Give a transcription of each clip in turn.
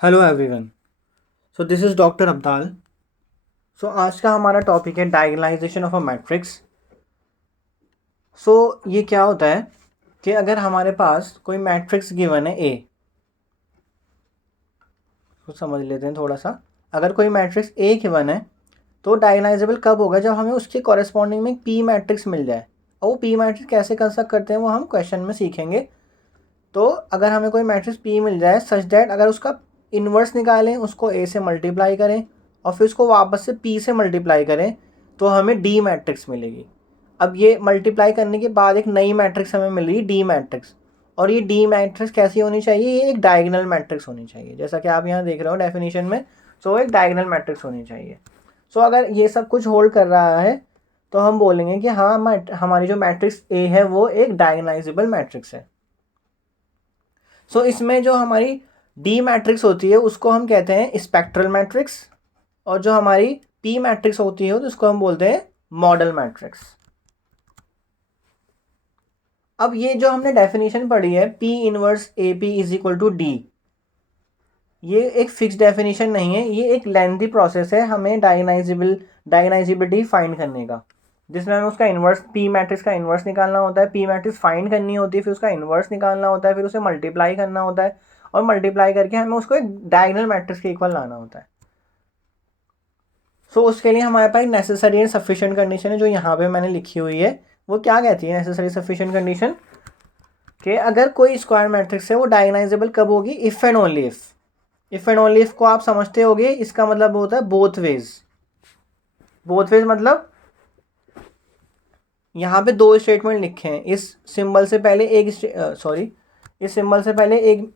Hello everyone. So this is doctor Abdal. So आज का हमारा टॉपिक है डायगोनलाइजेशन ऑफ अ मैट्रिक्स। ये क्या होता है कि अगर हमारे पास कोई मैट्रिक्स गिवन है ए, तो समझ लेते हैं थोड़ा सा। अगर कोई मैट्रिक्स ए गिवन है तो डायगोनाइजेबल कब होगा? जब हमें उसके कॉरेस्पॉन्डिंग में पी मैट्रिक्स मिल जाए। और वो पी मैट्रिक्स कैसे कंस्ट्रक्ट करते हैं वो हम क्वेश्चन में सीखेंगे। तो अगर हमें कोई मैट्रिक्स पी मिल जाए सच दैट अगर उसका इन्वर्स निकालें, उसको ए से मल्टीप्लाई करें और फिर उसको वापस से पी से मल्टीप्लाई करें तो हमें डी मैट्रिक्स मिलेगी। अब ये मल्टीप्लाई करने के बाद एक नई मैट्रिक्स हमें मिल रही डी मैट्रिक्स। और ये डी मैट्रिक्स कैसी होनी चाहिए? ये एक डायगोनल मैट्रिक्स होनी चाहिए, जैसा कि आप यहाँ देख रहे हो डेफिनेशन में। एक डायगोनल मैट्रिक्स होनी चाहिए। अगर ये सब कुछ होल्ड कर रहा है तो हम बोलेंगे कि हाँ, हमारी जो मैट्रिक्स ए है वो एक डायगोनाइजेबल मैट्रिक्स है। इसमें जो हमारी डी मैट्रिक्स होती है उसको हम कहते हैं स्पेक्ट्रल मैट्रिक्स, और जो हमारी पी मैट्रिक्स होती है तो उसको हम बोलते हैं मॉडल मैट्रिक्स। अब ये जो हमने डेफिनेशन पढ़ी है P inverse A P is equal to D, ये एक फिक्स डेफिनेशन नहीं है, ये एक लेंथी प्रोसेस है हमें डायगोनाइजेबिलिटी फाइंड करने का, जिसमें हमें उसका इन्वर्स पी मैट्रिक्स का इन्वर्स निकालना होता है, पी मैट्रिक्स फाइंड करनी होती है, फिर उसका इन्वर्स निकालना होता है, फिर उसे मल्टीप्लाई करना होता है और मल्टीप्लाई करके हमें उसको एक डायगोनल मैट्रिक्स के इक्वल लाना होता है। उसके लिए हमारे पास नेसेसरी एंड सफिशिएंट कंडीशन है जो यहाँ पे मैंने लिखी हुई है। वो क्या कहती है नेसेसरी सफिशिएंट कंडीशन? कि अगर कोई स्क्वायर मैट्रिक्स है वो डायगोनाइजेबल कब होगी? If and only if. If and only if को आप समझते होगे, इसका मतलब होता है बोथ वेज। बोथ वेज मतलब यहाँ पे दो स्टेटमेंट लिखे हैं, इस सिंबल से पहले एक इस सिंबल से पहले एक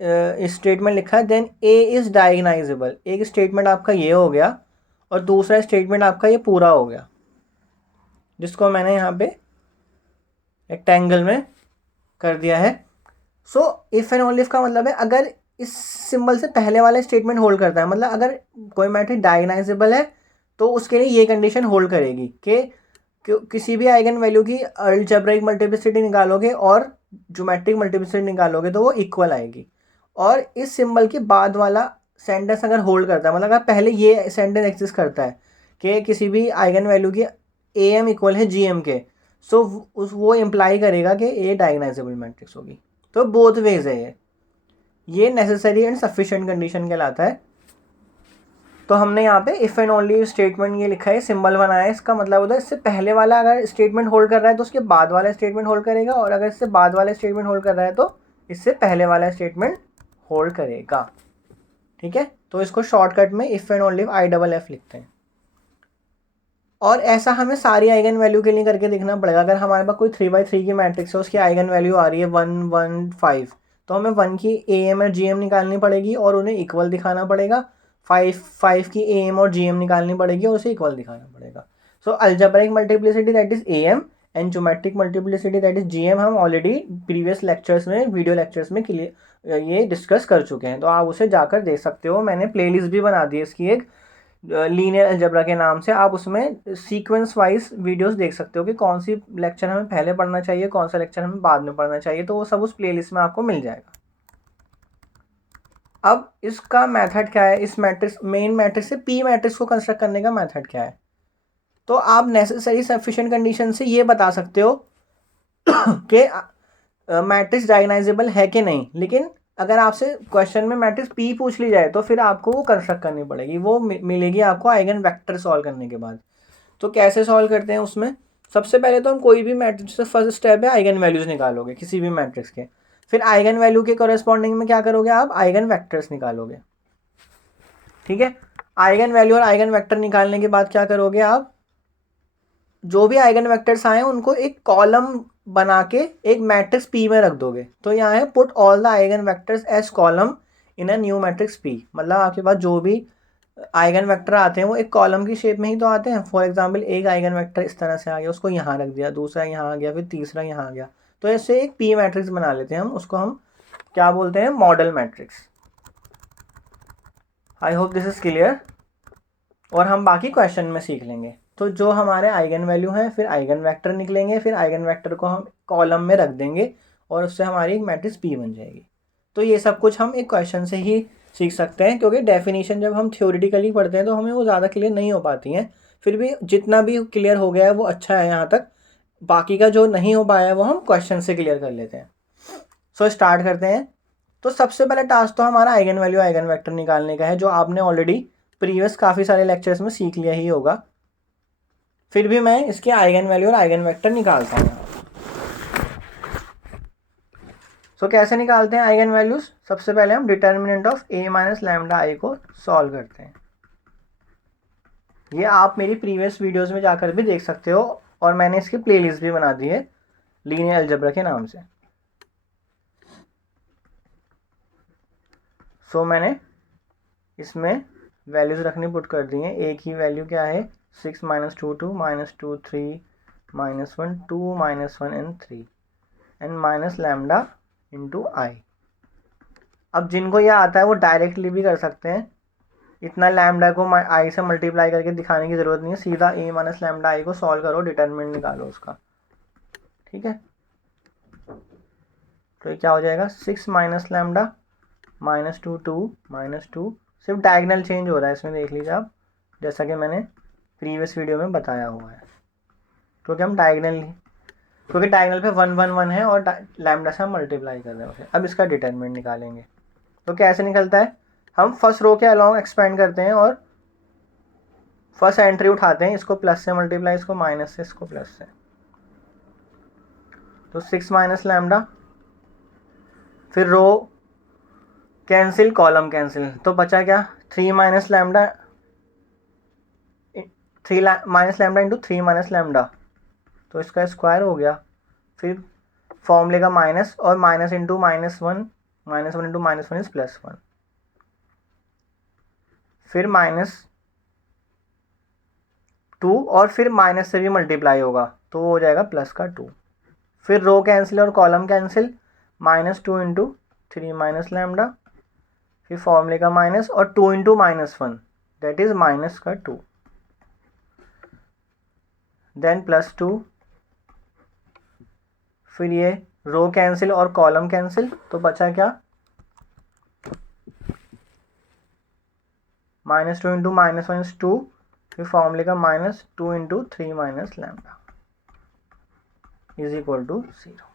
स्टेटमेंट लिखा है, देन ए इज़ डायगोनाइजेबल। एक स्टेटमेंट आपका ये हो गया और दूसरा स्टेटमेंट आपका ये पूरा हो गया, जिसको मैंने यहाँ पे रेक्टेंगल में कर दिया है। इफ़ एंड ओनली इफ का मतलब है अगर इस सिंबल से पहले वाला स्टेटमेंट होल्ड करता है, मतलब अगर कोई मैट्रिक्स डायगोनाइजेबल है तो उसके लिए ये कंडीशन होल्ड करेगी कि किसी भी आइगन वैल्यू की अलजेब्रिक मल्टीप्लिसिटी निकालोगे और ज्योमेट्रिक मल्टीप्लिसिटी निकालोगे तो वो इक्वल आएगी। और इस सिंबल के बाद वाला सेंटेंस अगर होल्ड करता है, मतलब अगर पहले ये सेंटेंस एग्जिस्ट करता है कि किसी भी आइगन वैल्यू की ए एम इक्वल है जी एम के, वो इम्प्लाई करेगा कि ए डायगोनाइजेबल मैट्रिक्स होगी। तो बोथ वेज है ये नेसेसरी एंड सफिशिएंट कंडीशन कहलाता है। तो हमने यहाँ पे इफ़ एंड ओनली स्टेटमेंट ये लिखा है, सिंबल बनाया है, इसका मतलब होता है इससे पहले वाला अगर स्टेटमेंट होल्ड कर रहा है तो उसके बाद वाला स्टेटमेंट होल्ड करेगा, और अगर इससे बाद वाला स्टेटमेंट होल्ड कर रहा है तो इससे पहले वाला स्टेटमेंट होल्ड करेगा। ठीक है, तो इसको शॉर्टकट में if and only I double F लिखते हैं। और ऐसा हमें सारी आइगन वैल्यू के लिए करके देखना पड़ेगा। अगर हमारे पास कोई 3x3 की मैट्रिक्स है, उसकी आइगन वैल्यू आ रही है 1 1 5, तो हमें 1 की ए एम और जी एम निकालनी पड़ेगी और उन्हें इक्वल दिखाना पड़ेगा। 5 की ए एम और जी एम निकालनी पड़ेगी और उसे इक्वल दिखाना पड़ेगा। Algebraic multiplicity that is A M and geometric multiplicity that is G M हम ऑलरेडी प्रीवियस लेक्चर्स में, वीडियो लेक्चर्स में ये डिस्कस कर चुके हैं, तो आप उसे जाकर देख सकते हो। मैंने प्लेलिस्ट भी बना दी है इसकी एक, लीनियर अलजेब्रा के नाम से। आप उसमें सीक्वेंस वाइज वीडियोस देख सकते हो कि कौन सी लेक्चर हमें पहले पढ़ना चाहिए, कौन सा लेक्चर हमें बाद में पढ़ना चाहिए, तो वो सब उस प्लेलिस्ट में आपको मिल जाएगा। अब इसका मेथड क्या है? इस मैट्रिक्स, मेन मैट्रिक्स से पी मैट्रिक्स को कंस्ट्रक्ट करने का मेथड क्या है? तो आप नेसेसरी सफिशिएंट कंडीशन से ये बता सकते हो कि मैट्रिक्स डायगोनाइजेबल है कि नहीं। लेकिन अगर आपसे क्वेश्चन में मैट्रिक्स पी पूछ ली जाए तो फिर आपको वो कंस्ट्रक्ट करनी पड़ेगी, वो मिलेगी आपको आइगन वेक्टर सॉल्व करने के बाद। तो कैसे सॉल्व करते हैं उसमें? सबसे पहले तो हम कोई भी मैट्रिक्स से फर्स्ट स्टेप है आइगन वैल्यूज निकालोगे किसी भी मैट्रिक्स के। फिर आइगन वैल्यू के कॉरेस्पॉन्डिंग में क्या करोगे? आप आइगन वेक्टर्स निकालोगे। ठीक है, आइगन वैल्यू और आइगन वेक्टर निकालने के बाद क्या करोगे? आप जो भी आइगन वेक्टर्स आए उनको एक कॉलम बना के एक मैट्रिक्स पी में रख दोगे। तो यहाँ है put all the eigen vectors as column in a new matrix P. मतलब आपके पास जो भी आइगन वेक्टर आते हैं वो एक कॉलम की शेप में ही तो आते हैं। फॉर एग्जांपल एक आइगन वेक्टर इस तरह से आ गया, उसको यहाँ रख दिया, दूसरा यहाँ आ गया, फिर तीसरा यहाँ आ गया, तो ऐसे एक पी मैट्रिक्स बना लेते हैं हम। उसको हम क्या बोलते हैं? Model matrix. I hope this is clear, और हम बाकी क्वेश्चन में सीख लेंगे। तो जो हमारे आइगन वैल्यू हैं, फिर आइगन वेक्टर निकलेंगे, फिर आइगन वेक्टर को हम कॉलम में रख देंगे और उससे हमारी एक मैट्रिक्स पी बन जाएगी। तो ये सब कुछ हम एक क्वेश्चन से ही सीख सकते हैं, क्योंकि डेफिनेशन जब हम थ्योरेटिकली पढ़ते हैं तो हमें वो ज़्यादा क्लियर नहीं हो पाती हैं। फिर भी जितना भी क्लियर हो गया है वो अच्छा है यहाँ तक, बाकी का जो नहीं हो पाया है वो हम क्वेश्चन से क्लियर कर लेते हैं। सो स्टार्ट करते हैं। तो सबसे पहला टास्क तो हमारा आइगन वैल्यू आइगन वेक्टर निकालने का है, जो आपने ऑलरेडी प्रीवियस काफ़ी सारे लेक्चर्स में सीख लिया ही होगा। फिर भी मैं इसके आइगन वैल्यू और आइगन वेक्टर निकालता हूँ। सो कैसे निकालते हैं आइगन वैल्यूज? सबसे पहले हम determinant of a minus lambda I को सॉल्व करते हैं। ये आप मेरी प्रीवियस वीडियोस में जाकर भी देख सकते हो, और मैंने इसकी प्लेलिस्ट भी बना दी है लीनियर अलजेब्रा के नाम से। सो मैंने इसमें वैल्यूज रखनी पुट कर दी हैं। a की वैल्यू क्या है? 6 minus 2 2 minus 2 3 minus 1 2 minus 1 and 3 and minus lambda into I. अब जिनको यह आता है वो डायरेक्टली भी कर सकते हैं, इतना लैम्डा को आई से मल्टीप्लाई करके दिखाने की ज़रूरत नहीं है, सीधा a माइनस लैम्डा आई को सॉल्व करो, डिटरमिनेंट निकालो उसका। ठीक है, तो ये क्या हो जाएगा? 6 माइनस लैम्डा माइनस 2 2 माइनस 2, सिर्फ डायगनल चेंज हो रहा है इसमें, देख लीजिए आप, जैसा कि मैंने प्रीवियस वीडियो में बताया हुआ है। क्योंकि हम क्योंकि डायगनल पे 1 1 1 है और लैम्डा से हम मल्टीप्लाई कर रहे हैं। अब इसका डिटरमिनेंट निकालेंगे। तो कैसे निकलता है? हम फर्स्ट रो के अलॉन्ग एक्सपेंड करते हैं और फर्स्ट एंट्री उठाते हैं, इसको प्लस से मल्टीप्लाई, इसको माइनस से, इसको प्लस से। तो 6 माइनस लैम्डा, फिर रो कैंसिल, कॉलम कैंसिल, तो बचा क्या? 3 minus lambda, 3 minus lambda into 3 minus lambda, तो इसका स्क्वायर हो गया। फिर फॉर्मूले का माइनस, और minus into minus 1, minus 1 into minus 1 is plus 1, फिर माइनस 2, और फिर माइनस से भी मल्टीप्लाई होगा तो वो हो जाएगा प्लस का 2। फिर रो कैंसिल और column cancel, minus 2 into 3 minus lambda, फिर फॉर्मूले का माइनस, और 2 into minus 1 that is minus का 2, देन प्लस 2, फिर ये रो कैंसिल और कॉलम कैंसिल, तो बचा क्या? माइनस 2 इंटू माइनस 1 इज 2, फिर फॉर्मूले का minus 2 into 3 minus lambda is equal to 0।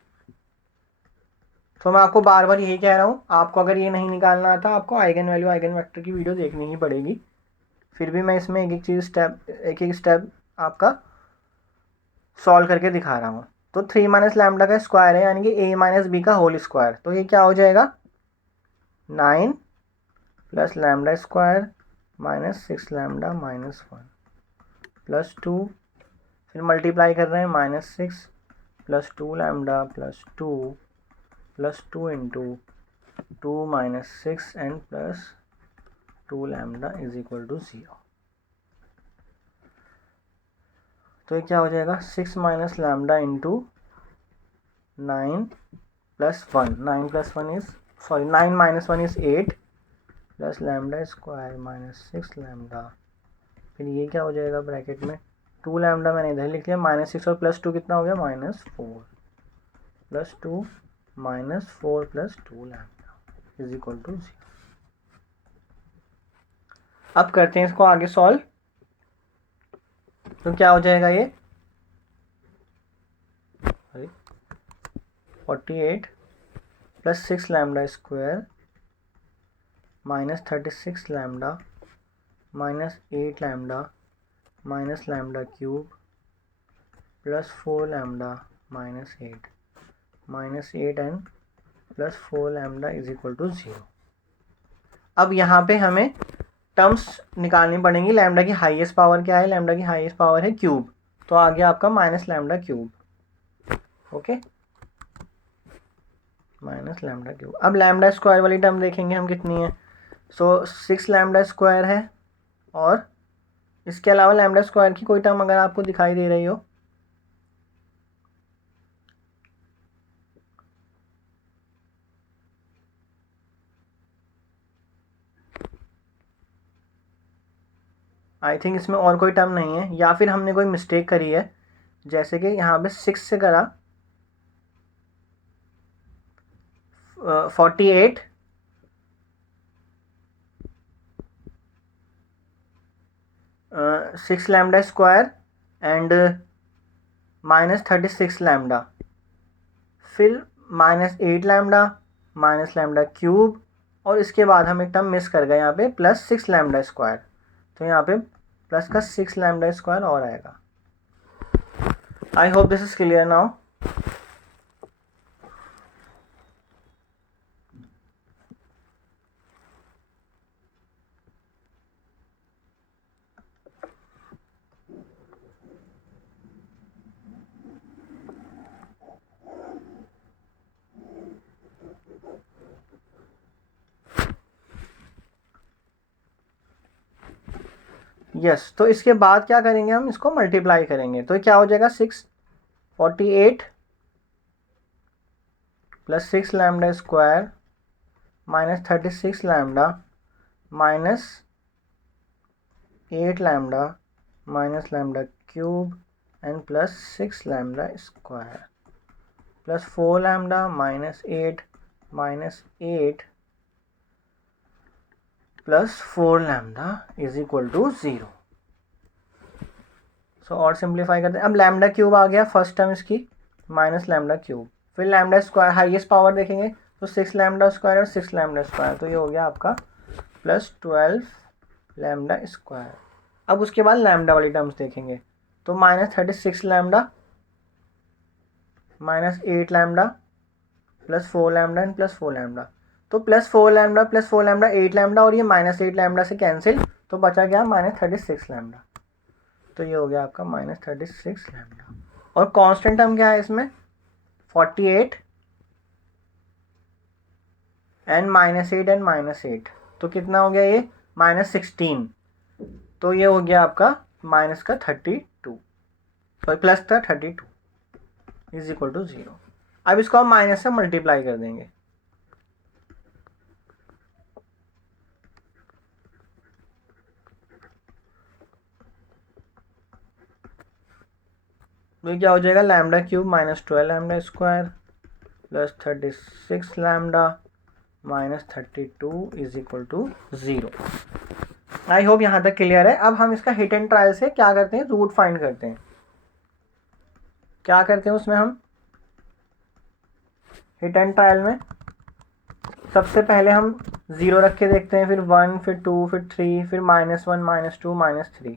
तो मैं आपको बार बार यही कह रहा हूँ, आपको अगर ये नहीं निकालना आता, आपको आइगन वैल्यू आइगन वेक्टर की वीडियो देखनी ही पड़ेगी। फिर भी मैं इसमें एक एक स्टेप आपका सॉल्व करके दिखा रहा हूँ। तो 3 माइनस लैम्डा का स्क्वायर है, यानी कि a माइनस बी का होल स्क्वायर, तो ये क्या हो जाएगा? 9 plus lambda square minus 6 lambda minus 1 plus 2, फिर मल्टीप्लाई कर रहे हैं, minus 6 plus 2 lambda plus 2 into 2 minus 6 and plus 2 lambda is equal to 0। तो ये क्या हो जाएगा? 6 minus lambda into 9 plus 1, 9 plus 1 is 9 minus 1 is 8 plus lambda square minus 6 lambda, फिर ये क्या हो जाएगा ब्रैकेट में? 2 लैम्डा मैंने इधर लिख लिया, माइनस 6 और प्लस 2 कितना हो गया? Minus 4 plus 2 minus 4 plus 2 lambda is equal to 0। अब करते हैं इसको आगे सॉल्व। तो क्या हो जाएगा ये? 48 plus 6 lambda square minus 36 lambda minus 8 lambda minus lambda cube plus 4 lambda minus 8 and plus 4 lambda is equal to 0। अब यहाँ पे हमें टर्म्स निकालनी पड़ेंगी। लैम्डा की हाईएस्ट पावर क्या है? लैम्डा की हाईएस्ट पावर है क्यूब, तो आ गया आपका minus lambda cube. Okay, minus lambda cube. अब लैम्डा स्क्वायर वाली टर्म देखेंगे हम कितनी है। सो 6 लैम्डा स्क्वायर है, और इसके अलावा लैम्डा स्क्वायर की कोई टर्म अगर आपको दिखाई दे रही हो, आई थिंक इसमें और कोई टर्म नहीं है, या फिर हमने कोई मिस्टेक करी है, जैसे कि यहाँ पे 6 से करा 48 6 lambda square and minus 36 lambda, फिर minus 8 lambda minus lambda cube, और इसके बाद हम एक टर्म मिस कर गए यहाँ पे प्लस 6 लैम्डा स्क्वायर, तो यहाँ पे प्लस का 6 लैम्डा स्क्वायर और आएगा। I hope this is clear now. Yes तो इसके बाद क्या करेंगे, हम इसको मल्टीप्लाई करेंगे, तो क्या हो जाएगा 648 plus 6 lambda square minus 36 lambda minus 8 lambda minus lambda cube and plus 6 lambda square plus 4 lambda minus 8 plus 4 lambda is equal to 0। So और सिंप्लीफाई करते हैं। अब लैम्डा क्यूब आ गया फर्स्ट टर्म इसकी, माइनस लैम्डा क्यूब, फिर लैम्डा स्क्वायर हाईएस्ट पावर देखेंगे तो 6 लैम्डा स्क्वायर और 6 लैम्डा स्क्वायर, तो ये हो गया आपका प्लस 12 लैम्डा स्क्वायर। अब उसके बाद लैम्डा वाली टर्म्स देखेंगे तो minus 36 lambda minus 8 lambda plus 4 lambda and plus 4 lambda, तो plus 4 lambda plus 4 lambda 8 lambda और ये माइनस 8 लैम्डा से कैंसिल, तो बचा गया माइनस 36 लैम्डा, तो ये हो गया आपका माइनस 36 लैम्डा। और कांस्टेंट टर्म क्या है इसमें 48 एंड माइनस 8 एंड माइनस 8, तो कितना हो गया ये माइनस 16, तो ये हो गया आपका माइनस का 32 और प्लस का 32 इज इक्वल टू 0। अब इसको हम माइनस से मल्टीप्लाई कर देंगे, तो ये क्या हो जाएगा lambda cube minus 12 lambda square plus 36 lambda minus 32 is equal to 0। I hope यहाँ तक क्लियर है। अब हम इसका हिट एंड ट्रायल से क्या करते हैं, रूट फाइंड करते हैं। क्या करते हैं उसमें हम हिट एंड ट्रायल में सबसे पहले हम 0 रख के देखते हैं, फिर 1 फिर 2 फिर 3 फिर -1 -2 -3,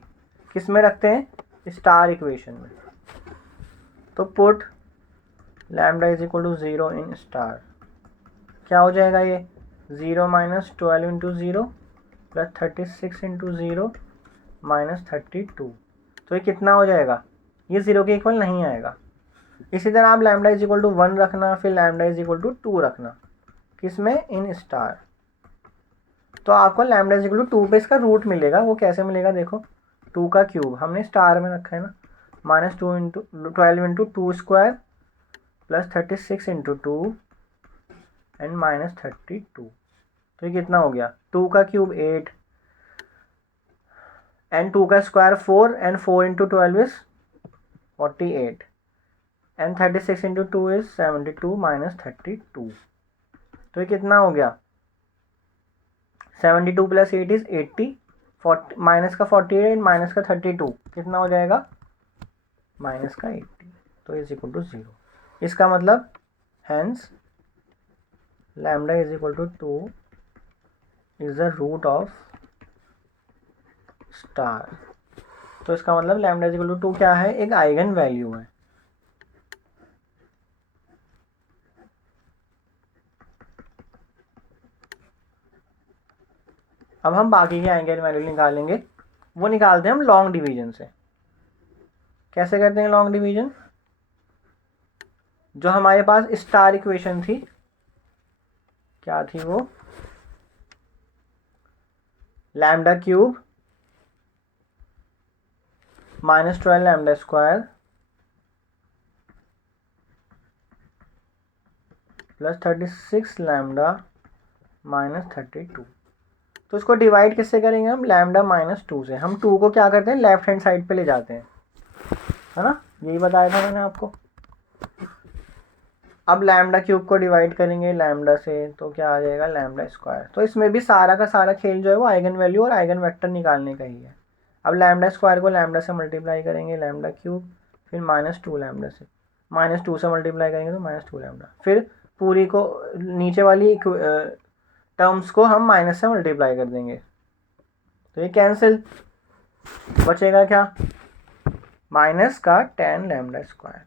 किस में रखते हैं, स्टार इक्वेशन में। तो put lambda is equal to 0 in star, क्या हो जाएगा ये 0 minus 12 into 0 plus 36 into 0 minus 32, तो ये कितना हो जाएगा, ये 0 के इक्वल नहीं आएगा। इसी तरह आप लैम्डा इज इक्वल टू 1 रखना, फिर लैम्डा इज इक्वल टू 2 रखना, किस में, इन स्टार, तो आपको लैम्डा इज इक्वल टू 2 पे इसका रूट मिलेगा। वो कैसे मिलेगा, देखो 2 का क्यूब हमने स्टार में रखा है ना, minus 2 into 12 into 2 square plus 36 into 2 and minus 32, तो ये कितना हो गया 2 का क्यूब 8 एंड 2 का square 4 and 4 into 12 is 48 and 36 into 2 is 72 minus 32, तो ये कितना हो गया 72 प्लस 8 इज 80, माइनस का 48 माइनस का 32 कितना हो जाएगा माइनस का 80, तो इज इक्वल टू 0। इसका मतलब hence lambda is equal to 2 is the root of star, तो इसका मतलब लैम्डा इज इक्वल टू 2 क्या है, एक आइगन वैल्यू है। अब हम बाकी के आइगन वैल्यू निकालेंगे, वो निकालते हैं हम लॉन्ग डिवीजन से। कैसे करते हैं लॉन्ग डिवीजन, जो हमारे पास स्टार इक्वेशन थी, क्या थी वो, lambda cube minus 12 lambda square plus 36 lambda minus 32, तो इसको डिवाइड किससे करेंगे हम, लैम्डा माइनस 2 से। हम 2 को क्या करते हैं लेफ्ट हैंड साइड पे ले जाते हैं, है ना, यही बताया था मैंने आपको। अब लैम्डा क्यूब को डिवाइड करेंगे लैम्डा से, तो क्या आ जाएगा लैम्डा स्क्वायर। तो इसमें भी सारा का सारा खेल जो है वो आइगन वैल्यू और आइगन वेक्टर निकालने का ही है। अब लैम्डा स्क्वायर को लैम्डा से मल्टीप्लाई करेंगे, लैम्डा क्यूब, फिर -2 लैम्डा से, -2 से मल्टीप्लाई करेंगे तो -2 लैम्डा, फिर पूरी को नीचे वाली टर्म्स को हम माइनस से मल्टीप्लाई कर देंगे तो ये कैंसिल, बचेगा क्या, माइनस का tan लैम्डा स्क्वायर,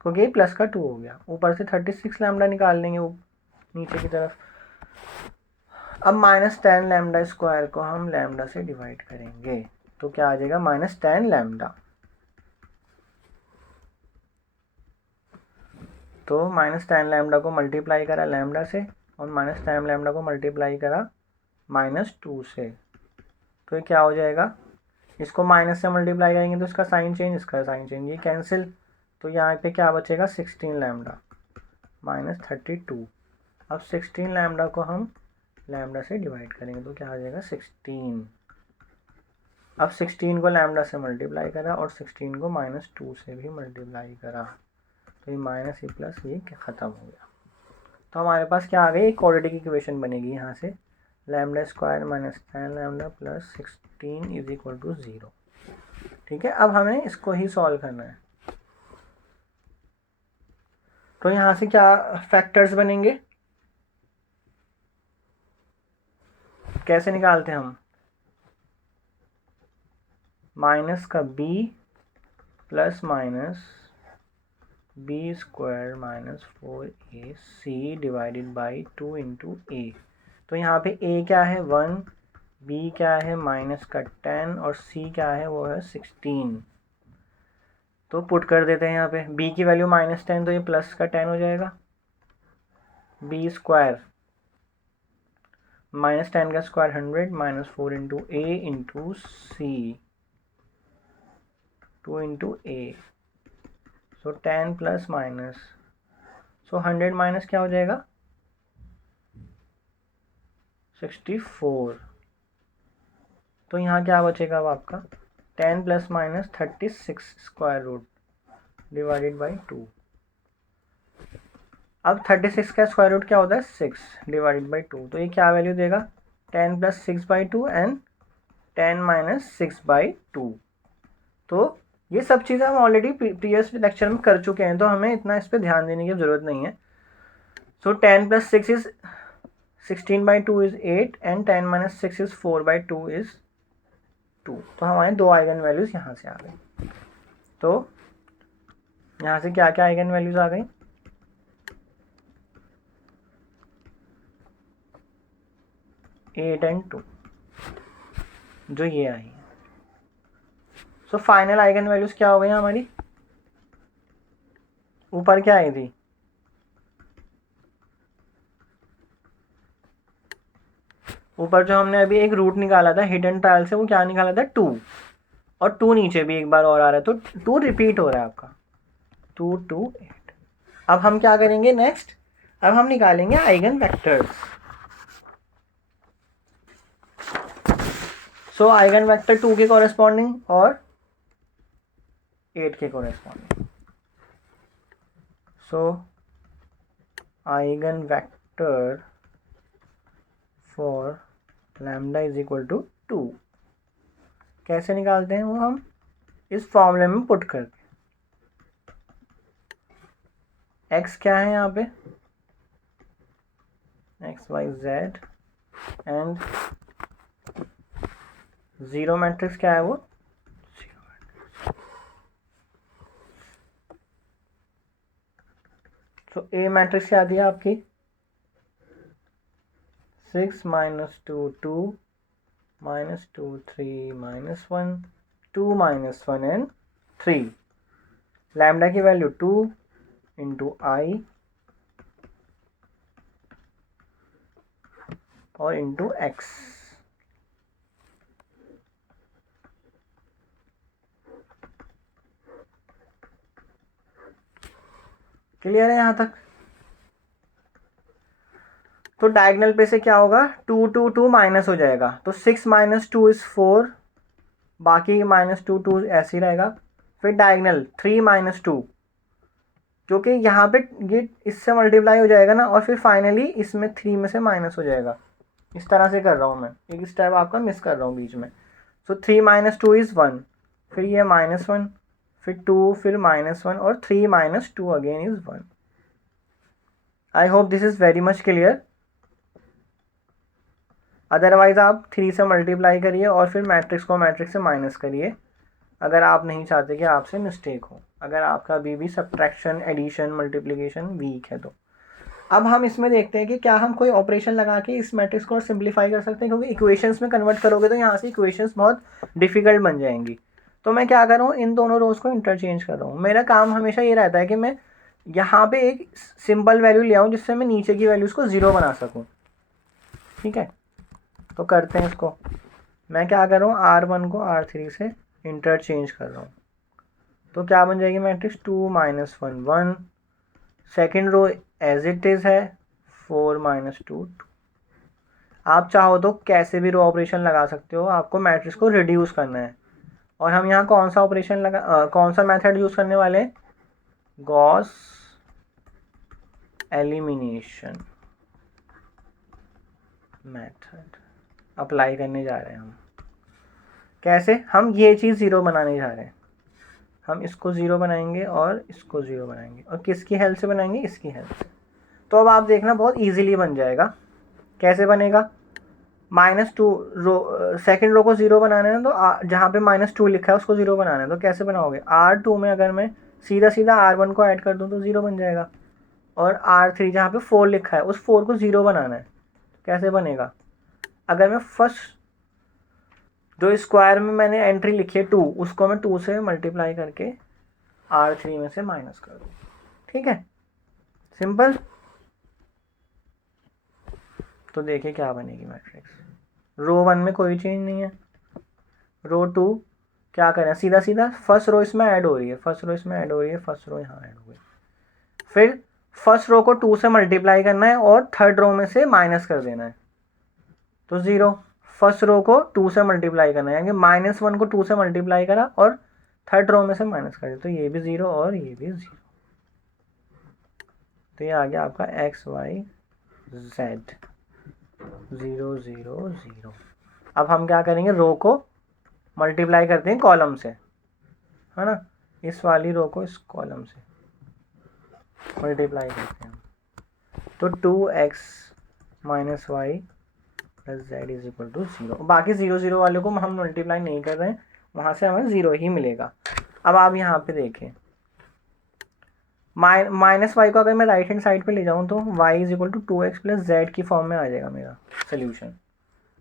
क्योंकि प्लस का 2 हो गया, ऊपर से 36 लैम्डा निकाल लेंगे वो नीचे की तरफ। अब -tan लैम्डा स्क्वायर को हम लैम्डा से डिवाइड करेंगे तो क्या आ जाएगा, -tan लैम्डा। तो -tan लैम्डा को मल्टीप्लाई करा लैम्डा से और -tan लैम्डा को मल्टीप्लाई करा -2 से, तो ये क्या हो जाएगा, इसको माइनस से मल्टीप्लाई करेंगे तो इसका साइन चेंज, इसका साइन चेंज, ये कैंसिल, तो यहाँ पे क्या बचेगा, 16 लैम्डा -32। अब 16 लैम्डा को हम लैम्डा से डिवाइड करेंगे तो क्या आ जाएगा, 16। अब 16 को लैम्डा से मल्टीप्लाई करा और 16 को -2 से भी मल्टीप्लाई करा तो ये माइनस ये प्लस ये ख़त्म हो गया। तो हमारे पास क्या आ गई, एक क्वाड्रेटिक इक्वेशन बनेगी यहाँ से, lambda square -tan lambda plus 16 is equal to 0। ठीक है, अब हमें इसको ही सॉल्व करना है। तो यहाँ से क्या फैक्टर्स बनेंगे, कैसे निकालते हैं हम, माइनस का b plus minus b square -4ac divided by 2 into a। तो यहाँ पे a क्या है 1, b क्या है माइनस का 10 और c क्या है वो है 16। तो पुट कर देते हैं यहाँ पे, b की वैल्यू -10 तो ये प्लस का 10 हो जाएगा, b स्क्वायर -10 का square 100 -4 into a into c 2 into a, so 10 plus minus, so 100 minus क्या हो जाएगा 64। तो यहाँ क्या बचेगा अब आपका 10 plus minus 36 square root divided by 2। अब 36 का स्क्वायर रूट क्या होता है 6 डिवाइडेड बाई 2, तो ये क्या वैल्यू देगा 10 प्लस 6/2 एंड 10 माइनस 6/2। तो ये सब चीज़ें हम ऑलरेडी प्रीवियस लेक्चर में कर चुके हैं तो हमें इतना इस पर ध्यान देने की ज़रूरत नहीं है। सो 10 plus 6 is 16/2 is 8 and 10 minus 6 is 4/2 is 2। तो हमारे दो आइगन वैल्यूज़ यहाँ से आ गई। तो यहाँ से क्या क्या आइगन वैल्यूज़ आ गई, एट एंड 2 जो ये आई। सो फाइनल आइगन वैल्यूज़ क्या हो गई हमारी, ऊपर क्या आई थी, ऊपर जो हमने अभी एक रूट निकाला था हिडन ट्रायल से वो क्या निकाला था 2, और 2 नीचे भी एक बार और आ रहा है तो 2 रिपीट हो रहा है आपका 2 2 8। अब हम क्या करेंगे नेक्स्ट, अब हम निकालेंगे eigen vectors. So eigen vector 2 के कॉरेस्पॉन्डिंग और 8 के corresponding. So eigen vector for lambda is equal to 2 कैसे निकालते हैं वो हम इस फॉर्मूले में पुट करके, x क्या है यहाँ पे x y z and zero matrix क्या है वो, तो A मैट्रिक्स क्या दिया आपकी 6 -2 2 -2 3 -1 2 -1 एंड 3। लैम्डा की वैल्यू 2 इंटू आई और इंटू एक्स। क्लियर है यहाँ तक। तो डायगोनल पे से क्या होगा 2 2 2 माइनस हो जाएगा तो 6 - 2 इज 4, बाकी -2 2 ऐसे ही रहेगा। फिर डायगोनल 3 - 2 जो कि यहाँ पे ये इससे मल्टीप्लाई हो जाएगा ना, और फिर फाइनली इसमें 3 में से माइनस हो जाएगा। इस तरह से कर रहा हूँ मैं, एक स्टेप आपका मिस कर रहा हूँ बीच में। सो 3 माइनस 2 इज़ 1, फिर ये -1, फिर 2, फिर -1 और 3 minus 2 again is 1। I hope this is very much clear. Otherwise आप 3 से मल्टीप्लाई करिए और फिर मैट्रिक्स को मैट्रिक्स से माइनस करिए, अगर आप नहीं चाहते कि आपसे मिस्टेक हो, अगर आपका अभी भी सब्ट्रैक्शन, एडिशन, मल्टीप्लिकेशन वीक है तो। अब हम इसमें देखते हैं कि क्या हम कोई ऑपरेशन लगा के इस मैट्रिक्स को सिंप्लीफाई कर सकते हैं, क्योंकि इक्वेशंस में कन्वर्ट करोगे तो यहाँ से इक्वेशंस बहुत डिफिकल्ट बन जाएंगी। तो मैं क्या कर रहा हूँ, इन दोनों रोज को इंटरचेंज कर रहा हूँ। मेरा काम हमेशा ये रहता है कि मैं यहाँ पे एक सिंपल वैल्यू ले आऊँ जिससे मैं नीचे की वैल्यूज़ को 0 बना सकूँ। ठीक है, तो करते हैं इसको। मैं क्या कर रहा हूँ, R1 को R3 से इंटरचेंज कर रहा हूँ, तो क्या बन जाएगी matrix 2 -1 1। Second row as it is है 4 -2 2। आप चाहो तो कैसे भी रो ऑपरेशन लगा सकते हो, आपको मैट्रिक्स को रिड्यूस करना है। और हम यहाँ कौन सा ऑपरेशन कौन सा मेथड यूज़ करने वाले हैं, गॉस एलिमिनेशन मेथड अप्लाई करने जा रहे हैं हम। कैसे, हम ये चीज़ 0 बनाने जा रहे हैं, हम इसको 0 बनाएंगे और इसको 0 बनाएंगे, और किसकी हेल्प से बनाएंगे, इसकी हेल्प से। तो अब आप देखना बहुत इजीली बन जाएगा। कैसे बनेगा, -2 रो, सेकेंड रो को 0 बनाना है तो जहाँ पे -2 लिखा है उसको 0 बनाना है, तो कैसे बनाओगे, R2 में अगर मैं सीधा सीधा R1 को ऐड कर दूँ तो 0 बन जाएगा, और R3 जहाँ पे 4 लिखा है उस 4 को 0 बनाना है। कैसे बनेगा, अगर मैं फर्स्ट जो स्क्वायर में मैंने एंट्री लिखी है 2, उसको मैं 2 से मल्टीप्लाई करके R3 में से माइनस कर दूँ। ठीक है, सिंपल। तो देखिए क्या बनेगी मैट्रिक्स। रो 1 में कोई चेंज नहीं है, रो 2 क्या करें, सीधा सीधा फर्स्ट रो इसमें ऐड हो रही है, फर्स्ट रो इसमें ऐड हो रही है, फर्स्ट रो यहाँ ऐड हो गई। फिर फर्स्ट रो को 2 से मल्टीप्लाई करना है और थर्ड रो में से माइनस कर देना है, तो 0। फर्स्ट रो को 2 से मल्टीप्लाई करना है, यानी -1 को 2 से मल्टीप्लाई करा और थर्ड रो में से माइनस कर दिया, तो ये भी 0 और ये भी 0। तो ये आ गया आपका XY Z 0 0 0। अब हम क्या करेंगे, रो को मल्टीप्लाई करते हैं कॉलम से, है ना, इस वाली रो को इस कॉलम से मल्टीप्लाई करते हैं, तो 2x - y + z = 0। बाकी 0 0 वाले को हम मल्टीप्लाई नहीं कर रहे हैं, वहाँ से हमें 0 ही मिलेगा। अब आप यहाँ पे देखें, -y को अगर मैं राइट हैंड साइड पे ले जाऊँ तो y = 2x + z की फॉर्म में आ जाएगा मेरा सोल्यूशन।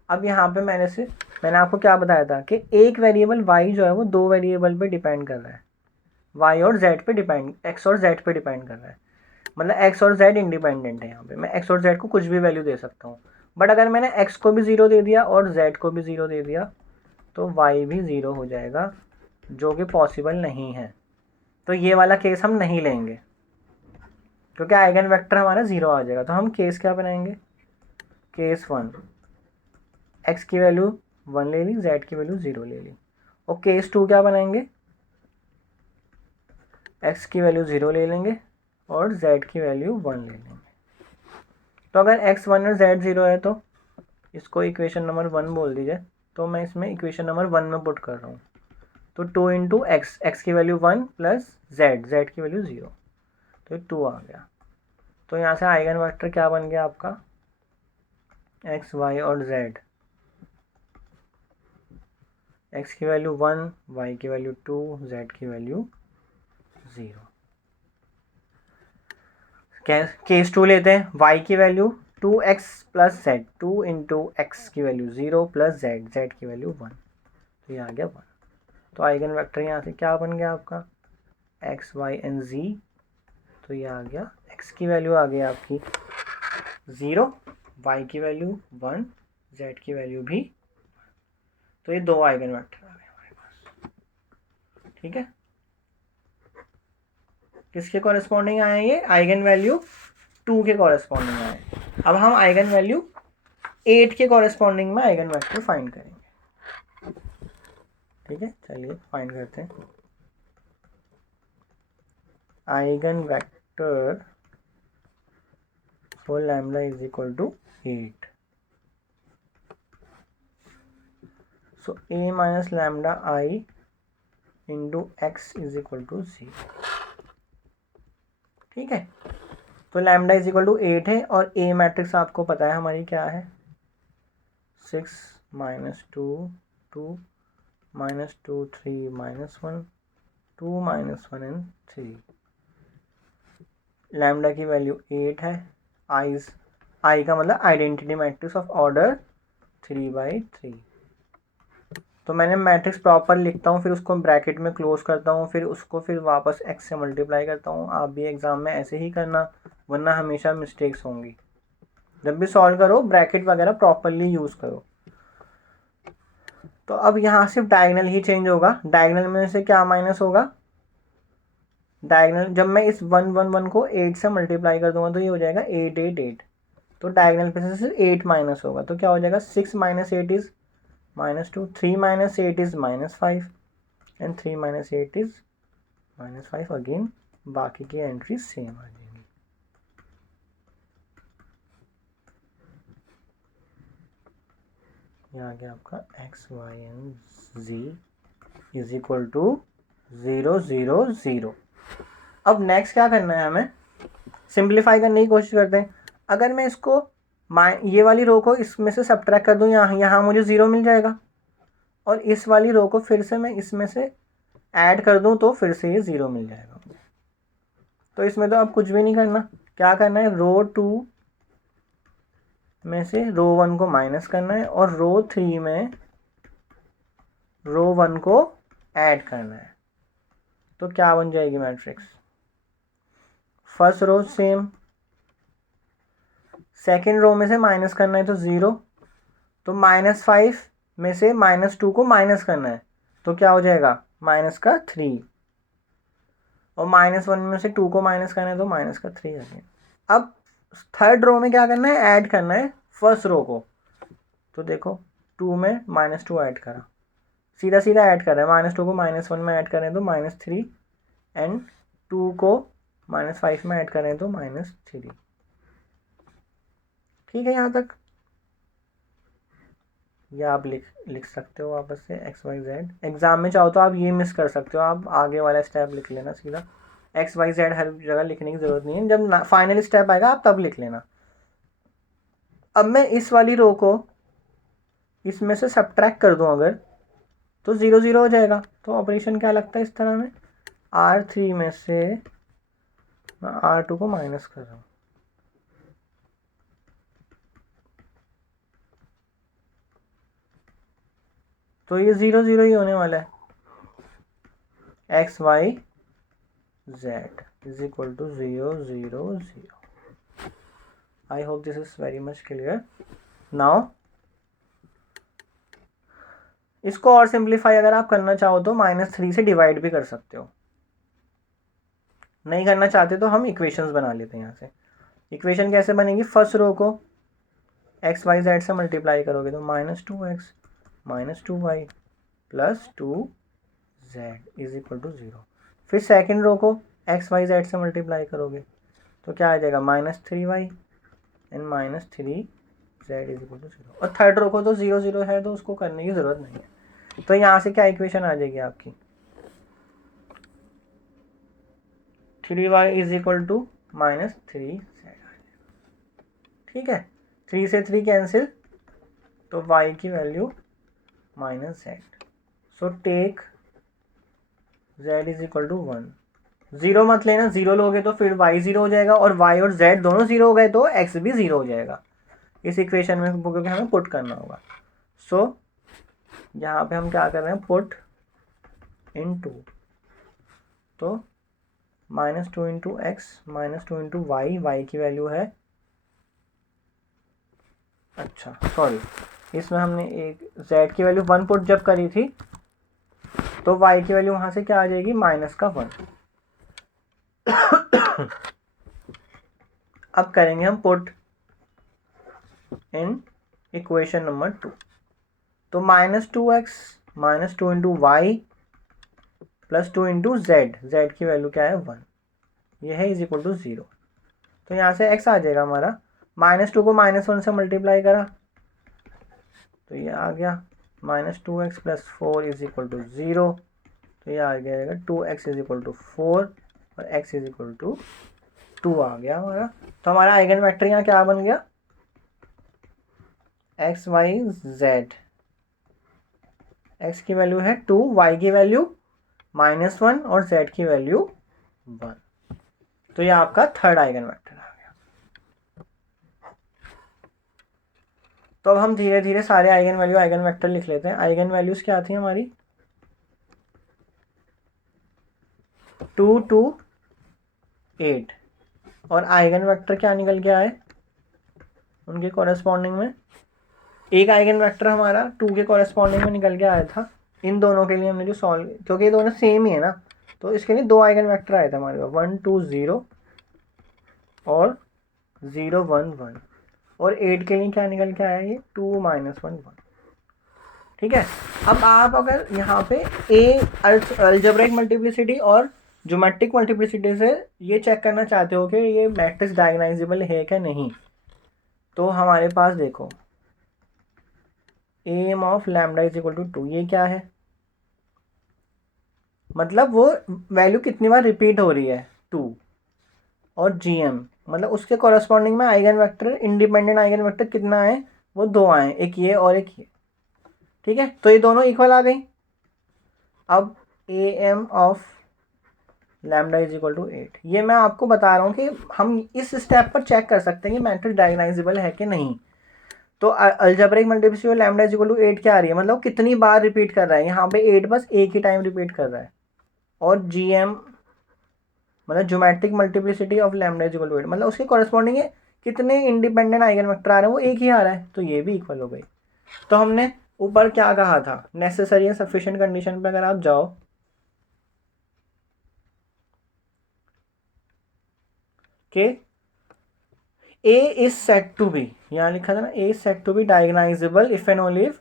अब यहाँ पे मैंने आपको क्या बताया था कि एक वेरिएबल y जो है वो 2 वेरिएबल पे डिपेंड कर रहा है, y और z पे डिपेंड, x और z पे डिपेंड कर रहा है। मतलब x और z इंडिपेंडेंट है, यहाँ पे मैं x और z को कुछ भी वैल्यू दे सकता हूँ। बट अगर मैंने x को भी 0 दे दिया और z को भी 0 दे दिया तो y भी 0 हो जाएगा, जो कि पॉसिबल नहीं है। तो ये वाला केस हम नहीं लेंगे, क्योंकि आइगन वेक्टर हमारा 0 आ जाएगा। तो हम केस क्या बनाएंगे, केस 1, x की वैल्यू 1 ले ली, z की वैल्यू 0 ले ली। और केस 2 क्या बनाएंगे, x की वैल्यू 0 ले लेंगे और z की वैल्यू 1 ले लेंगे। तो अगर x 1 और z 0 है तो इसको इक्वेशन नंबर 1 बोल दीजिए, तो मैं इसमें इक्वेशन नंबर 1 में पुट कर रहा हूँ। तो 2 × x, x की वैल्यू 1 + z की वैल्यू 0, तो 2 आ गया। तो यहाँ से आइगन वेक्टर क्या बन गया आपका, x, y और z। x की वैल्यू 1, y की वैल्यू 2, z की वैल्यू 0। केस 2 लेते हैं, y की वैल्यू 2x + z, 2 × x की वैल्यू 0 + z की वैल्यू 1, तो ये आ गया 1। तो आइगन वेक्टर यहाँ से क्या बन गया आपका, x, y and z। तो ये आ गया, x की वैल्यू आ गई आपकी 0, y की वैल्यू 1, z की वैल्यू भी। तो ये 2 आइगन वेक्टर आ गए हमारे पास। ठीक है, किसके कॉरेस्पॉन्डिंग आए, ये आइगन वैल्यू 2 के कॉरेस्पॉन्डिंग आए। अब हम आइगन वैल्यू 8 के कॉरेस्पॉन्डिंग में आइगन वेक्टर फाइंड करेंगे। ठीक है, चलिए फाइंड करते हैं। Eigen vector for lambda = 8। So a minus lambda I into x is equal to 0। ठीक है, तो लैम्डा इज इक्वल टू 8 है और a मैट्रिक्स आपको पता है हमारी क्या है, 6 minus 2 2 minus 2 3 minus 1 2 minus 1 and 3। Lambda की वैल्यू 8 है, आई का मतलब आइडेंटिटी मैट्रिक्स ऑफ ऑर्डर 3/3। तो मैंने मैट्रिक्स प्रॉपर लिखता हूँ, फिर उसको ब्रैकेट में क्लोज करता हूँ, फिर उसको फिर वापस एक्स से मल्टीप्लाई करता हूँ। आप भी एग्जाम में ऐसे ही करना, वरना हमेशा मिस्टेक्स होंगी। जब भी सॉल्व करो ब्रैकेट वगैरह प्रॉपरली यूज़ करो। तो अब यहाँ सिर्फ डायगनल ही चेंज होगा। डायगनल में से क्या माइनस होगा, डायगनल जब मैं इस 1 1 1 को 8 से मल्टीप्लाई कर दूंगा तो ये हो जाएगा 8 8 8। तो डायगनल पे से सिर्फ 8 माइनस होगा, तो क्या हो जाएगा 6 minus 8 is -2, 3 minus 8 is -5 and 3 minus 8 is -5। Again बाकी की एंट्री सेम आ जाएंगी। ये आ गया आपका x y and z is equal to 0 0 0। अब नेक्स्ट क्या करना है, हमें सिंप्लीफाई करने की कोशिश करते हैं। अगर मैं इसको ये वाली रो को इसमें से सब्ट्रैक्ट कर दूं, यहाँ मुझे 0 मिल जाएगा, और इस वाली रो को फिर से मैं इसमें से ऐड कर दूं तो फिर से ये 0 मिल जाएगा। तो इसमें तो अब कुछ भी नहीं करना, क्या करना है, रो 2 में से रो 1 को माइनस करना है और रो 3 में रो 1 को ऐड करना है। तो क्या बन जाएगी matrix, first row same, second row में से माइनस करना है तो 0, तो -5 में से -2 को माइनस करना है तो क्या हो जाएगा -3, और -1 में से 2 को माइनस करना है तो -3 आ जाएगा। अब थर्ड रो में क्या करना है, ऐड करना है फर्स्ट रो को। तो देखो 2 में -2 ऐड करा, सीधा सीधा ऐड कर रहा है, -2 को -1 में ऐड करें तो -3 एंड 2 को -5 में ऐड करें तो -3। ठीक है, यहाँ तक ये आप लिख सकते हो वापस से x y z। एग्जाम में चाहो तो आप ये मिस कर सकते हो, आप आगे वाला स्टेप लिख लेना सीधा, x y z हर जगह लिखने की ज़रूरत नहीं है, जब फाइनल स्टेप आएगा आप तब लिख लेना। अब मैं इस वाली रो को इसमें से सब्ट्रैक्ट कर दूं अगर, तो 0 0 हो जाएगा। तो ऑपरेशन क्या लगता है इस तरह में, R3 में से मैं R2 को माइनस कर रहा हूँ, तो ये 0 0 ही होने वाला है। x y z is equal to 0 0 0। I hope this is very much clear now। इसको और सिंप्लीफाई अगर आप करना चाहो तो -3 से डिवाइड भी कर सकते हो, नहीं करना चाहते तो हम इक्वेशंस बना लेते हैं। यहाँ से इक्वेशन कैसे बनेगी, फर्स्ट रो को x y z से मल्टीप्लाई करोगे तो -2x -2y plus 2z is equal to 0। फिर सेकेंड रो को x y z से मल्टीप्लाई करोगे तो क्या आ जाएगा -3y and -3z is equal to 0। और थर्ड रो को तो 0 0 है तो उसको करने की ज़रूरत नहीं है। तो यहाँ से क्या इक्वेशन आ जाएगी आपकी, 3y is equal to -3z। ठीक है, 3 से 3 कैंसिल, तो y की value -z। So take z is equal to 1। 0 मत लेना, 0 लोगे तो फिर y 0 हो जाएगा, और y और z दोनों 0 हो गए तो x भी 0 हो जाएगा इस इक्वेशन में, क्योंकि हमें पुट करना होगा। सो यहाँ पे हम क्या कर रहे हैं, पुट इन 2, तो -2 into x -2 into y, y की वैल्यू है, अच्छा सॉरी, इसमें हमने एक z की वैल्यू 1 पुट जब करी थी तो y की वैल्यू वहाँ से क्या आ जाएगी, -1। अब करेंगे हम पुट इन इक्वेशन नंबर 2, तो -2x -2 into y plus 2 into z की वैल्यू क्या है 1, ये है इज इक्वल टू 0। तो यहाँ से x आ जाएगा हमारा, -2 को -1 से मल्टीप्लाई करा तो ये आ गया -2x + 4 = 0, तो ये आ जाएगा 2x = 4 और x = 2 आ गया हमारा। तो हमारा आइगन वेक्टर यहाँ क्या बन गया, x y z। x की वैल्यू है 2, y की वैल्यू -1 और z की वैल्यू 1। तो ये आपका थर्ड आइगन वेक्टर आ गया। तो अब हम धीरे धीरे सारे आइगन वैल्यू आइगन वेक्टर लिख लेते हैं। आइगन वैल्यूज क्या थी हमारी, 2 2 8, और आइगन वेक्टर क्या निकल के आए उनके कॉरेस्पॉन्डिंग में। एक आइगन वेक्टर हमारा 2 के कॉरेस्पॉन्डिंग में निकल के आया था। इन दोनों के लिए हमने जो सॉल्व, क्योंकि ये दोनों सेम ही है ना, तो इसके लिए 2 आइगन वेक्टर आए थे हमारे पास, 1 2 0 और 0 1 1। और 8 के लिए क्या निकल के आया, ये 2 -1 1। ठीक है। अब आप अगर यहाँ पे अलजेब्रिक मल्टीप्लिसिटी और ज्योमेट्रिक मल्टीप्लिसिटी से ये चेक करना चाहते हो कि ये मैट्रिक्स डायगोनाइजेबल है क्या नहीं, तो हमारे पास देखो एम ऑफ लैम्डा = 2, ये क्या है, मतलब वो वैल्यू कितनी बार रिपीट हो रही है 2, और gm मतलब उसके कॉरेस्पॉन्डिंग में eigen vector, independent eigen vector कितना है, वो 2 आए, एक ये और एक ये। ठीक है, तो ये दोनों इक्वल आ गई। अब am ऑफ लैम्डा = 8, ये मैं आपको बता रहा हूँ कि हम इस स्टेप पर चेक कर सकते हैं कि मैट्रिक्स डायगोनाइजेबल है कि नहीं। तो अलजेब्रिक मल्टीप्लिसिटी ऑफ लैम्डा = 8 क्या आ रही है, मतलब कितनी बार रिपीट कर रहा है, यहाँ पे 8 बस एक ही टाइम रिपीट कर रहा है। और gm मतलब ज्योमेट्रिक मल्टीप्लिसिटी ऑफ लैम्डा = 8, मतलब उसके कॉरेस्पॉन्डिंग है कितने इंडिपेंडेंट आइगन वेक्टर आ रहे हैं, वो एक ही आ रहा है, तो ये भी इक्वल हो गई। तो हमने ऊपर क्या कहा था, नेसेसरी एंड सफिशिएंट कंडीशन पे अगर आप जाओ कि A is said to be, यहाँ लिखा था ना, A is said to be diagonizable if and only if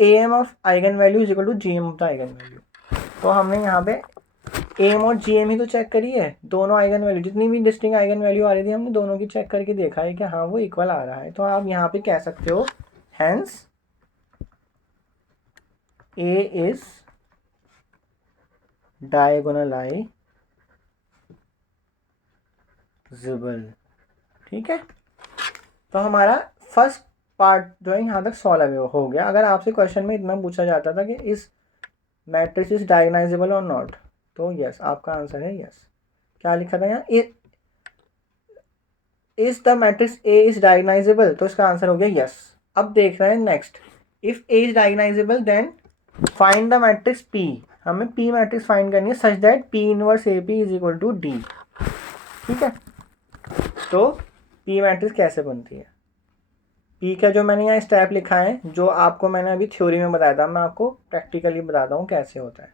am of eigen value is equal to gm of the eigen value। तो हमने यहाँ पे am और gm ही तो चेक करी है, दोनों आइगन वैल्यू, जितनी भी डिस्टिंक्ट आइगन वैल्यू आ रही थी हमने दोनों की चेक करके देखा है कि हाँ वो इक्वल आ रहा है। तो आप यहाँ पे कह सकते हो hence A is diagonalizable। ठीक है, तो हमारा फर्स्ट पार्ट जो है यहाँ तक सॉल्व हो गया। अगर आपसे क्वेश्चन में इतना पूछा जाता था कि इस मैट्रिक्स इज डायगोनाइजेबल और नॉट, तो यस, आपका आंसर है यस। क्या लिखा था यहाँ, is the matrix A is diagonalisable, तो इसका आंसर हो गया यस। अब देख रहे हैं next, if A is diagonalisable then find the matrix P. हमें पी मैट्रिक्स फाइंड करनी है such that P inverse A P = D. ठीक है, तो पी मैट्रिक्स कैसे बनती है, पी का जो मैंने यहाँ स्टेप लिखा है, जो आपको मैंने अभी थ्योरी में बताया था, मैं आपको प्रैक्टिकली बताता हूँ कैसे होता है।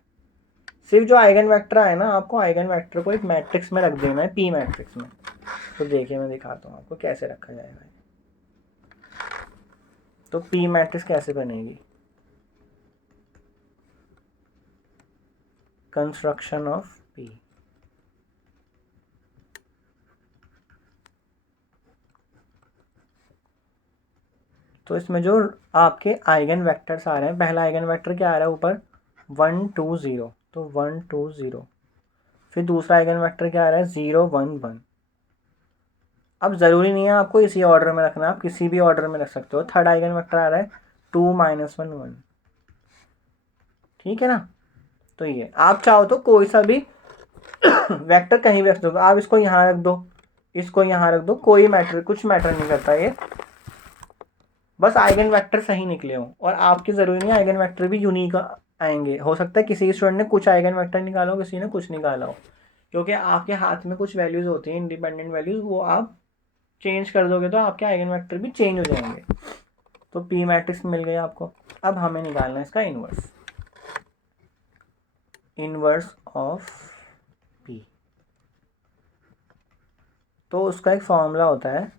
सिर्फ जो आइगन वेक्टर है ना, आपको आइगन वेक्टर को एक मैट्रिक्स में रख देना है, पी मैट्रिक्स में। तो देखिए मैं दिखाता हूँ आपको कैसे रखा जाएगा। तो पी मैट्रिक्स कैसे बनेगी, कंस्ट्रक्शन ऑफ पी। तो इसमें जो आपके आइगन वेक्टर्स आ रहे हैं, पहला आइगन वेक्टर क्या आ रहा है ऊपर, 1 2 0, तो 1 2 0। फिर दूसरा आइगन वेक्टर क्या आ रहा है, 0 1 1। अब ज़रूरी नहीं है आपको इसी ऑर्डर में रखना, आप किसी भी ऑर्डर में रख सकते हो। थर्ड आइगन वेक्टर आ रहा है 2 -1 1। ठीक है ना, तो ये आप चाहो तो कोई सा भी वेक्टर कहीं भी रख दो, आप इसको यहाँ रख दो, इसको यहाँ रख दो, कोई मैटर, कुछ मैटर नहीं करता ये, बस आइगन वेक्टर सही निकले हो। और आपकी ज़रूरी नहीं आइगन वेक्टर भी यूनिक आएंगे, हो सकता है किसी स्टूडेंट ने कुछ आइगन वेक्टर निकाला हो, किसी ने कुछ निकाला हो, क्योंकि आपके हाथ में कुछ वैल्यूज़ होती हैं इंडिपेंडेंट वैल्यूज़, वो आप चेंज कर दोगे तो आपके आइगन वेक्टर भी चेंज हो जाएंगे। तो पी मैट्रिक्स मिल गई आपको। अब हमें निकालना है इसका इनवर्स ऑफ पी। तो उसका एक फॉर्मूला होता है,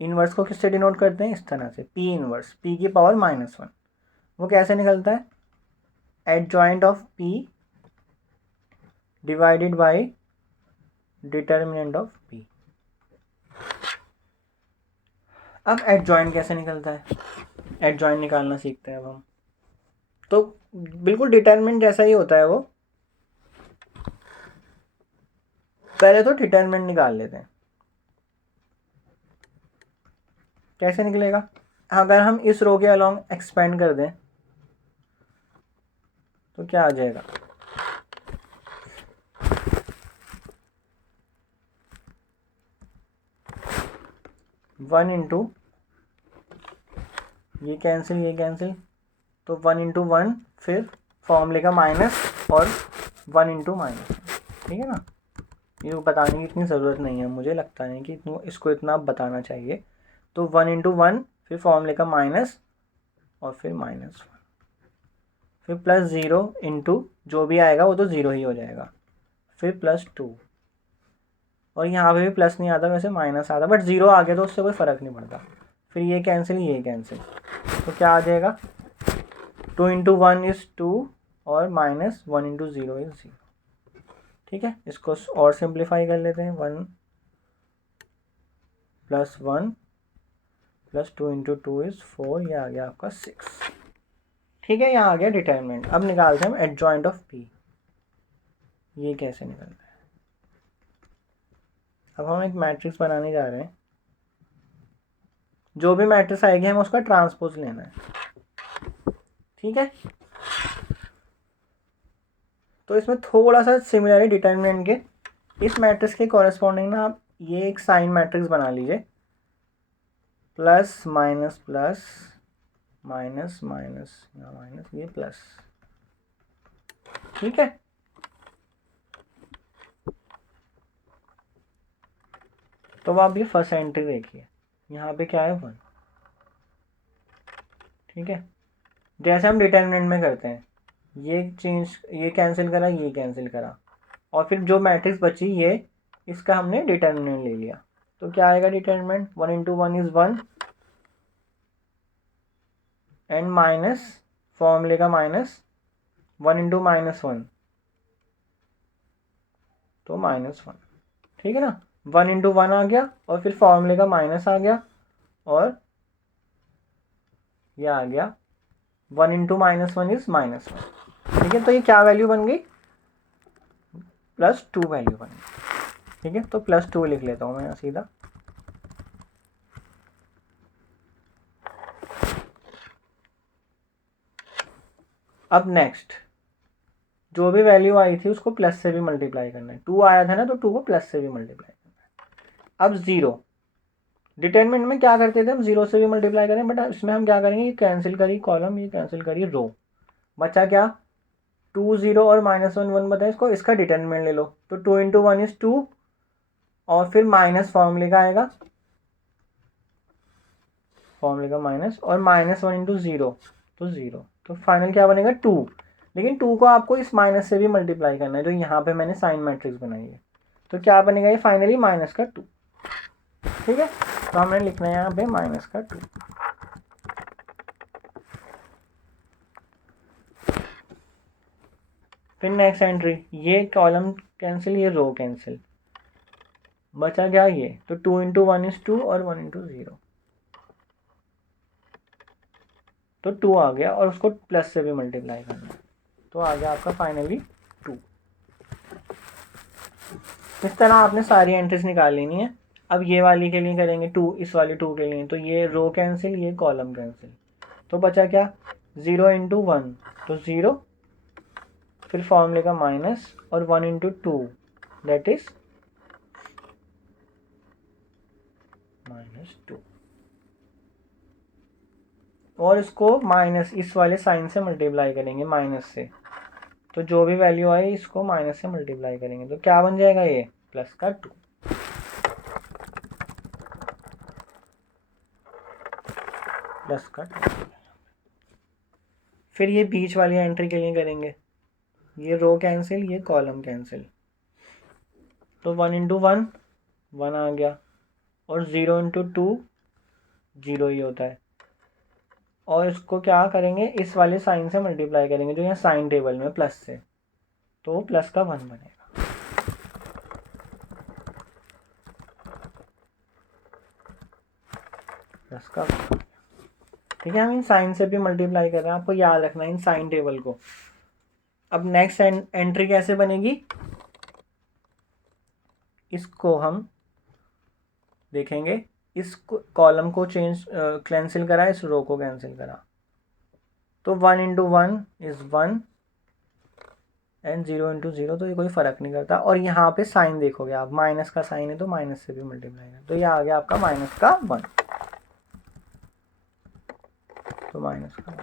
इनवर्स को किससे डिनोट करते हैं, इस तरह से, पी इनवर्स, पी की पावर -1। वो कैसे निकलता है, adjoint of P divided by determinant of P. अब एडजॉइंट कैसे निकलता है, एडजॉइंट निकालना सीखते हैं अब हम। तो बिल्कुल डिटरमिनेंट जैसा ही होता है वो। पहले तो डिटरमिनेंट निकाल लेते हैं, कैसे निकलेगा। अगर हम इस रो के अलोंग एक्सपेंड कर दें तो क्या आ जाएगा, वन इंटू ये कैंसिल, तो 1 इंटू 1, फिर फॉर्मूले का माइनस और 1 इंटू माइनस, ठीक है ना। ये बताने की इतनी ज़रूरत नहीं है, मुझे लगता है कि इसको इतना बताना चाहिए। तो 1 इंटू 1, फिर फॉर्मूले का माइनस और फिर -1, फिर +0 इंटू जो भी आएगा वो तो 0 ही हो जाएगा, फिर +2, और यहाँ पे भी प्लस नहीं आता, वैसे माइनस आता, बट 0 आ गया तो उससे कोई फ़र्क नहीं पड़ता। फिर ये कैंसिल, तो क्या आ जाएगा, 2 इंटू 1 इज़ 2 और -1 इंटू 0 इज़ 0, ठीक है। इसको और सिंप्लीफाई कर लेते हैं, 1 + 1 + 2 इंटू 2 इज़ 4, ये आ गया आपका 6, ठीक है। यहाँ आ गया डिटरमिनेंट। अब निकालते हैं हम एडजॉइंट ऑफ P। ये कैसे निकलता है, अब हम एक मैट्रिक्स बनाने जा रहे हैं, जो भी मैट्रिक्स आएगी हमें उसका ट्रांसपोज लेना है, ठीक है। तो इसमें थोड़ा सा सिमिलर है डिटरमिनेंट के। इस मैट्रिक्स के कॉरेस्पॉन्डिंग ना आप ये एक साइन मैट्रिक्स बना लीजिए, plus minus plus minus minus minus, ये प्लस, ठीक है। तो आप ये फर्स्ट एंट्री देखिए, यहाँ पे क्या है 1, ठीक है। जैसे हम डिटरमिनेंट में करते हैं, ये चेंज, ये कैंसिल करा, ये कैंसिल करा, और फिर जो मैट्रिक्स बची ये, इसका हमने डिटरमिनेंट ले लिया। तो क्या आएगा determinant, 1 into 1 is 1 and minus फॉर्मूले का माइनस 1 इंटू -1 तो -1, ठीक है ना। 1 इंटू 1 आ गया और फिर फॉर्मूले का माइनस आ गया, और यह आ गया 1 इंटू -1 इज -1, ठीक है। तो ये क्या वैल्यू बन गई, +2 वैल्यू बन गई, ठीक है। तो +2 लिख लेता हूँ मैं यहाँ सीधा। अब नेक्स्ट जो भी वैल्यू आई थी उसको प्लस से भी मल्टीप्लाई करना है। 2 आया था ना, तो 2 को प्लस से भी मल्टीप्लाई करना है। अब 0, डिटरमिनेंट में क्या करते थे हम, 0 से भी मल्टीप्लाई करें, बट इसमें हम क्या करेंगे, ये कैंसिल करी कॉलम, ये कैंसिल करी रो, बचा क्या, 2 0 और -1 1 बताए इसको, इसका डिटरमिनेंट ले लो। तो 2 इंटू 1 इज 2 और फिर माइनस फॉर्मूले का आएगा, फॉर्मूले का माइनस, और -1 इंटू 0 तो 0, तो फाइनल क्या बनेगा 2। लेकिन 2 को आपको इस माइनस से भी मल्टीप्लाई करना है, जो यहाँ पे मैंने साइन मैट्रिक्स बनाई है। तो क्या बनेगा ये फाइनली -2, ठीक है। तो हमें लिखना है यहाँ पे -2। फिर नेक्स्ट एंट्री, ये कॉलम कैंसिल, ये रो कैंसिल, बचा क्या ये, तो 2 इंटू 1 इज 2 और 1 इंटू 0 तो 2 आ गया, और उसको प्लस से भी मल्टीप्लाई करना है, तो आ गया आपका फाइनली 2। इस तरह आपने सारी एंट्रीज निकाल लेनी है। अब ये वाली के लिए करेंगे 2, इस वाली 2 के लिए, तो ये रो कैंसिल, ये कॉलम कैंसिल, तो बचा क्या, 0 इंटू 1 तो 0, फिर फॉर्मूले का माइनस और 1 इंटू 2 दैट इज -2, और इसको माइनस इस वाले साइन से मल्टीप्लाई करेंगे, माइनस से, तो जो भी वैल्यू आए इसको माइनस से मल्टीप्लाई करेंगे, तो क्या बन जाएगा ये +2, +2। फिर ये बीच वाली एंट्री के लिए करेंगे, ये रो कैंसिल, ये कॉलम कैंसिल, तो 1 इंटू 1 1 आ गया, और 0 इंटू 2 0 ही होता है, और इसको क्या करेंगे, इस वाले साइन से मल्टीप्लाई करेंगे जो यहाँ साइन टेबल में प्लस से, तो प्लस का 1 बनेगा, प्लस का 1। ठीक है, हम इन साइन से भी मल्टीप्लाई कर रहे हैं, आपको याद रखना है इन साइन टेबल को। अब नेक्स्ट एंट्री कैसे बनेगी, इसको हम देखेंगे। इस कॉलम को चेंज कैंसिल करा, इस रो को कैंसिल करा, तो 1 इंटू 1 इज़ 1 एंड 0 इंटू 0, तो ये कोई फ़र्क नहीं करता। और यहाँ पे साइन देखोगे आप, माइनस का साइन है तो माइनस से भी मल्टीप्लाई है, तो ये आ गया आपका माइनस का 1, तो माइनस का 1।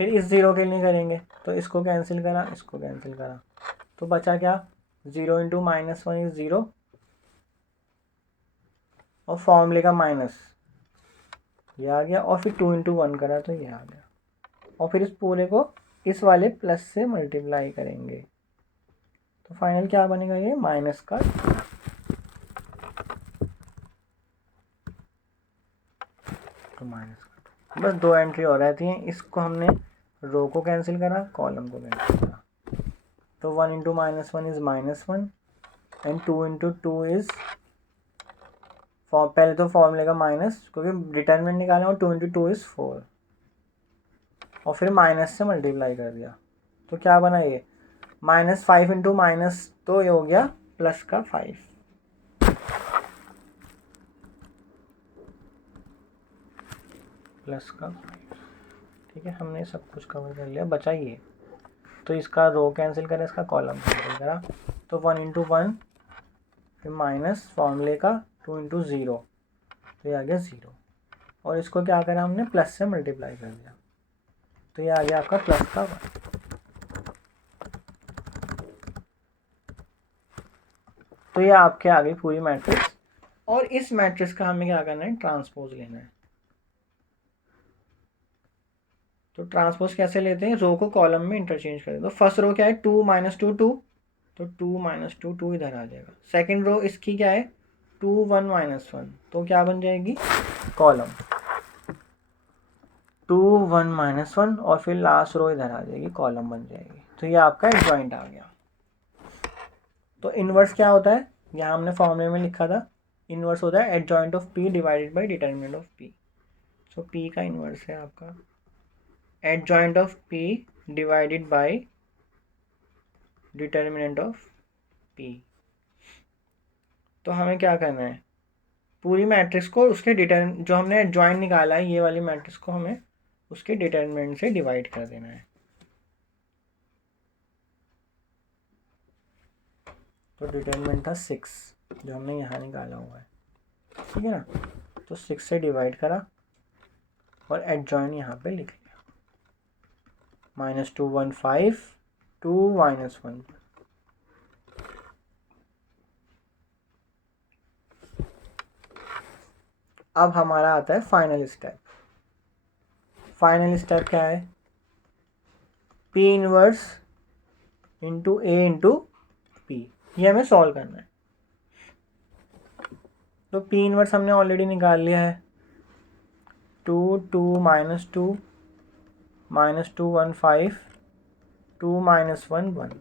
फिर इस 0 के लिए करेंगे, तो इसको कैंसिल करा, इसको कैंसिल करा, तो बचा क्या, 0 इंटू माइनस 1 इज़ 0, और फॉर्मूले का माइनस ये आ गया, और फिर 2 इंटू 1 करा तो ये आ गया, और फिर इस पूरे को इस वाले प्लस से मल्टीप्लाई करेंगे, तो फाइनल क्या बनेगा, ये माइनस का, तो माइनस का। बस 2 एंट्री और रहती हैं, इसको हमने रो को कैंसिल करा, कॉलम को कैंसिल करा, तो 1 into minus 1 is minus 1 and 2 into 2 is, पहले तो फॉर्मूले का माइनस, क्योंकि डिटरमिनेंट निकालना, और 2 इंटू 2 इज़ 4, और फिर माइनस से मल्टीप्लाई कर दिया, तो क्या बना ये -5 इंटू माइनस, तो ये हो गया प्लस का 5, प्लस का 5। ठीक है, हमने सब कुछ कवर कर लिया, बचा ये, तो इसका रो कैंसिल करा, इसका कॉलम कैंसिल करा, तो 1 इंटू 1 फिर माइनस फॉर्मूले का 2 इंटू 0, तो ये आ गया 0, और इसको क्या करा हमने, प्लस से मल्टीप्लाई कर दिया, तो ये आ गया आपका प्लस का 1। तो ये आपके आ गई पूरी मैट्रिक्स, और इस मैट्रिक्स का हमें क्या करना है, ट्रांसपोज लेना है। तो ट्रांसपोज कैसे लेते हैं, रो को कॉलम में इंटरचेंज करें, तो फर्स्ट रो क्या है, 2 माइनस 2 2, तो 2 माइनस 2 2 इधर आ जाएगा। सेकेंड रो इसकी क्या है, 2 1 माइनस 1, तो क्या बन जाएगी, कॉलम 2 1 माइनस 1, और फिर लास्ट रो इधर आ जाएगी, कॉलम बन जाएगी, तो ये आपका एडजॉइंट आ गया। तो इनवर्स क्या होता है, यहाँ हमने फॉर्मूले में लिखा था, इनवर्स होता है adjoint of P divided by determinant of P. So P का इनवर्स है आपका adjoint of P divided by determinant of P. तो हमें क्या करना है, पूरी मैट्रिक्स को उसके जो हमने एडजॉइंट निकाला है, ये वाली मैट्रिक्स को हमें उसके डिटरमिनेंट से डिवाइड कर देना है। तो डिटरमिनेंट था 6, जो हमने यहाँ निकाला हुआ है, ठीक है ना, तो 6 से डिवाइड करा, और एडजॉइंट यहाँ पे लिख लिया, -2 1 5 2 -1। अब हमारा आता है फाइनल स्टेप। फाइनल स्टेप क्या है, P inverse into A into P, ये हमें सॉल्व करना है। तो P इनवर्स हमने ऑलरेडी निकाल लिया है, 2 2 -2 -2 1 5 2 -1 1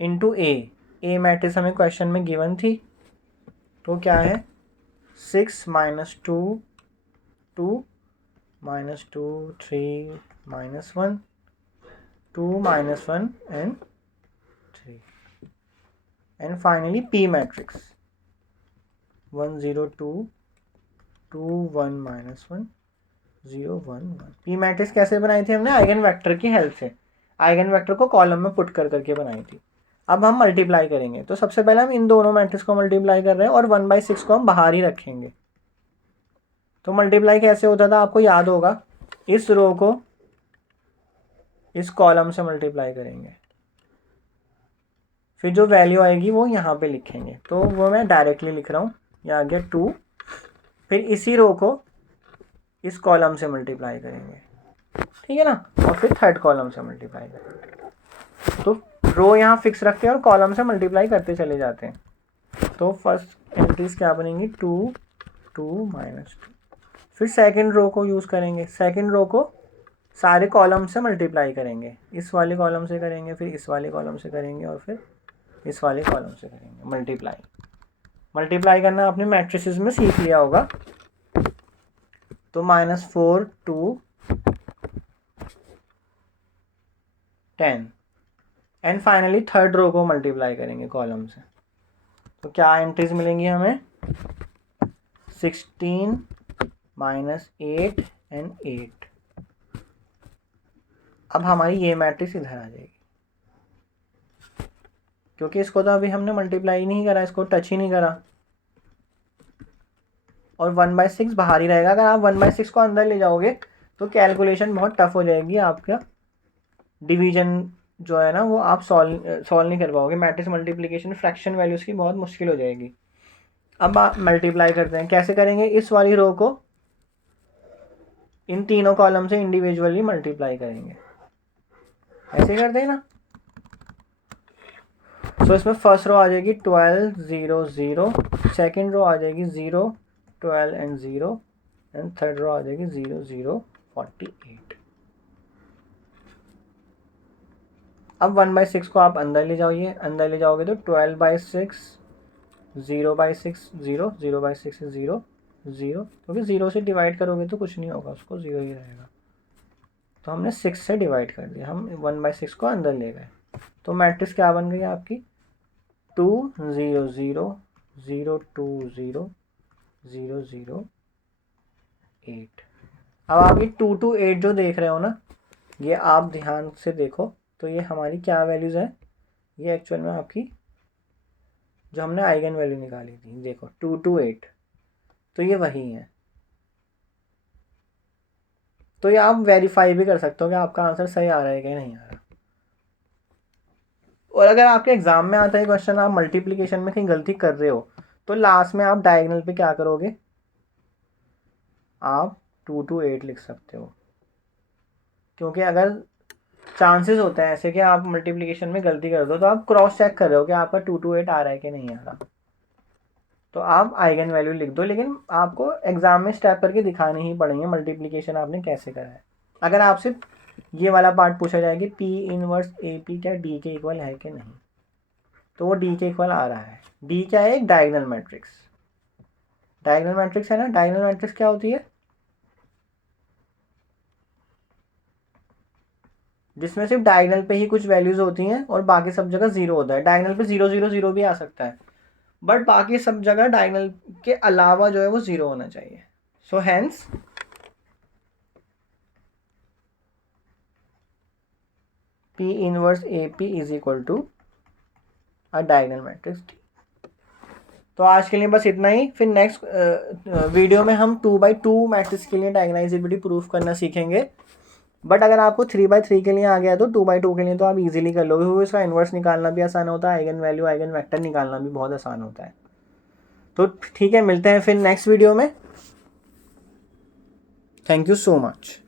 इंटू A मैट्रिक्स हमें क्वेश्चन में गिवन थी, तो क्या है 6 -2 2 -2 3 -1 2 -1 and 3, and finally P matrix 1 0 2 2 1 -1 0 1 1। P matrix कैसे बनाई थी हमने, आइगन वेक्टर की हेल्प से, आइगन वेक्टर को कॉलम में पुट कर करके बनाई थी। अब हम मल्टीप्लाई करेंगे, तो सबसे पहले हम इन दोनों मैट्रिक्स को मल्टीप्लाई कर रहे हैं, और 1/6 को हम बाहर ही रखेंगे। तो मल्टीप्लाई कैसे होता था आपको याद होगा, इस रो को इस कॉलम से मल्टीप्लाई करेंगे, फिर जो वैल्यू आएगी वो यहाँ पे लिखेंगे, तो वो मैं डायरेक्टली लिख रहा हूँ, ये आ गया 2, फिर इसी रो को इस कॉलम से मल्टीप्लाई करेंगे, ठीक है ना, और फिर थर्ड कॉलम से मल्टीप्लाई करेंगे। तो रो यहाँ फिक्स रखते हैं और कॉलम से मल्टीप्लाई करते चले जाते हैं। तो फर्स्ट एंट्रीज क्या बनेंगी, 2 2 -2, फिर सेकंड रो को यूज़ करेंगे, सेकंड रो को सारे कॉलम से मल्टीप्लाई करेंगे, इस वाले कॉलम से करेंगे, फिर इस वाले कॉलम से करेंगे, और फिर इस वाले कॉलम से करेंगे मल्टीप्लाई। मल्टीप्लाई करना आपने मैट्रिसेस में सीख लिया होगा। तो -4 2 10 एंड फाइनली थर्ड रो को मल्टीप्लाई करेंगे कॉलम से। तो क्या एंट्रीज मिलेंगी हमें? 16 -8 एंड 8। अब हमारी ये मैट्रिक्स इधर आ जाएगी, क्योंकि इसको तो अभी हमने मल्टीप्लाई नहीं करा, इसको टच ही नहीं करा, और 1/6 बाहर ही रहेगा। अगर आप 1/6 को अंदर ले जाओगे तो कैलकुलेशन बहुत टफ हो जाएगी, आपका डिवीजन जो है ना वो आप सॉल्व नहीं कर पाओगे। मैट्रिक्स मल्टीप्लिकेशन फ्रैक्शन वैल्यूज़ की बहुत मुश्किल हो जाएगी। अब आप मल्टीप्लाई करते हैं, कैसे करेंगे? इस वाली रो को इन तीनों कॉलम से इंडिविजुअली मल्टीप्लाई करेंगे, ऐसे करते हैं ना। सो इसमें फर्स्ट रो आ जाएगी 12 0 0, सेकेंड रो आ जाएगी 0 12 एंड 0, एंड थर्ड रो आ जाएगी 0 0 48। अब 1/6 को आप अंदर ले जाइए, अंदर ले जाओगे तो 12/6 0/6 0 0/6 0 0, क्योंकि 0 से डिवाइड करोगे तो कुछ नहीं होगा, उसको 0 ही रहेगा। तो हमने 6 से डिवाइड कर दिया, हम 1/6 को अंदर ले गए। तो मैट्रिक्स क्या बन गई आपकी? 2 0 0 0 2 0 0 0 8। अब आप ये 2 to 8 जो देख रहे हो ना, ये आप ध्यान से देखो तो ये हमारी क्या वैल्यूज़ है? ये एक्चुअल में आपकी जो हमने आइगन वैल्यू निकाली थी, देखो 2 to 8, तो ये वही है। तो ये आप वेरीफाई भी कर सकते हो कि आपका आंसर सही आ रहा है कि नहीं आ रहा। और अगर आपके एग्जाम में आता है क्वेश्चन, आप मल्टीप्लिकेशन में कहीं गलती कर रहे हो, तो लास्ट में आप डायगोनल पे क्या करोगे? आप 2 to 8 लिख सकते हो, क्योंकि अगर चांसेस होते हैं ऐसे कि आप मल्टीप्लिकेशन में गलती कर दो, तो आप क्रॉस चेक कर रहे हो कि आपका 2 to 8 आ रहा है कि नहीं आ रहा। तो आप आइगन वैल्यू लिख दो, लेकिन आपको एग्जाम में स्टेप करके दिखाने ही पड़ेंगे मल्टीप्लिकेशन आपने कैसे करा है। अगर आपसे ये वाला पार्ट पूछा जाए कि P इनवर्स AP क्या D के इक्वल है कि नहीं, तो वो D के इक्वल आ रहा है। D क्या है? एक डायगोनल मैट्रिक्स। डायगोनल मैट्रिक्स है ना। डायगोनल मैट्रिक्स क्या होती है? जिसमें सिर्फ डायगोनल पे ही कुछ वैल्यूज होती हैं और बाकी सब जगह जीरो होता है। डायगोनल पे 0 0 0 भी आ सकता है, बट बाकी सब जगह डायगोनल के अलावा जो है वो 0 होना चाहिए। So hence P inverse AP is equal to a diagonal matrix T। तो आज के लिए बस इतना ही। फिर नेक्स्ट वीडियो में हम 2x2 मैट्रिक्स के लिए डायगोनालाइजेबिलिटी प्रूफ करना सीखेंगे। बट अगर आपको 3x3 के लिए आ गया तो 2x2 के लिए तो आप इजीली कर लोगे, क्योंकि इसका इन्वर्स निकालना भी आसान होता है, आइगन वैल्यू आइगन वेक्टर निकालना भी बहुत आसान होता है। तो ठीक है, मिलते हैं फिर नेक्स्ट वीडियो में। Thank you so much.